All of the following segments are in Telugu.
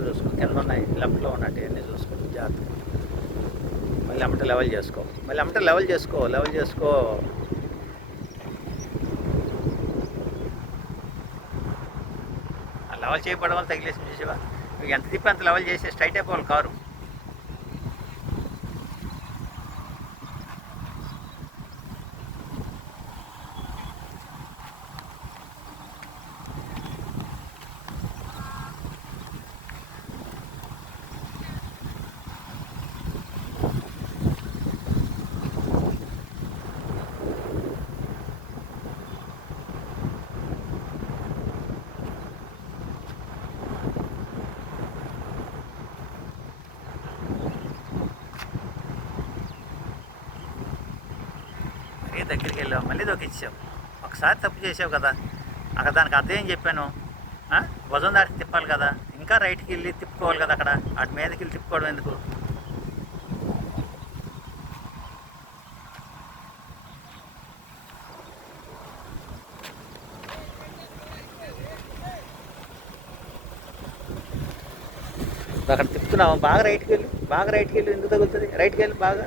కూడా చూసుకో, కింద ఉన్నాయి లెఫ్ట్లో ఉన్నట్టు అన్నీ చూసుకో జాగ్రత్తగా. మళ్ళీ అమ్మటే లెవెల్ చేసుకో, మళ్ళీ అమ్మటే లెవెల్ చేసుకో. ఆ లెవెల్ చేయబడడం వల్ల తగిలేసి చూసేవా, నువ్వు ఎంత తిప్పి అంత లెవెల్ చేసి స్ట్రైట్ అయిపోవాలి కారు. దగ్గరికి వెళ్ళావు, మళ్ళీ దొక్కిచ్చావు. ఒకసారి తప్పు చేసావు కదా, అక్కడ దానికి అర్థం ఏం చెప్పాను, భుజం దాటి తిప్పాలి కదా, ఇంకా రైట్కి వెళ్ళి తిప్పుకోవాలి కదా, అక్కడ అటు మీదకి వెళ్ళి తిప్పుకోవడం ఎందుకు? అక్కడ తిప్పుతున్నావు, బాగా రైట్కి వెళ్ళి ఎందుకు తగులుతుంది, రైట్కి వెళ్ళి బాగా.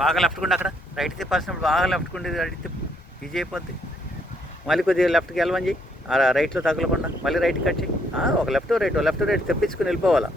బాగా లెఫ్ట్ కొండి, అక్కడ రైట్ తిప్పాల్సినప్పుడు బాగా లెఫ్ట్ కొండి, రైట్ తిప్పు, ఈజీ అయిపోద్ది. మళ్ళీ కొద్దిగా లెఫ్ట్కి వెళ్ళమని చెయ్యి, రైట్లో తగలకుండా మళ్ళీ రైట్ కట్ చెయ్యి. ఒక లెఫ్ట్ రైట్ తెప్పించుకుని వెళ్ళిపోవాలా.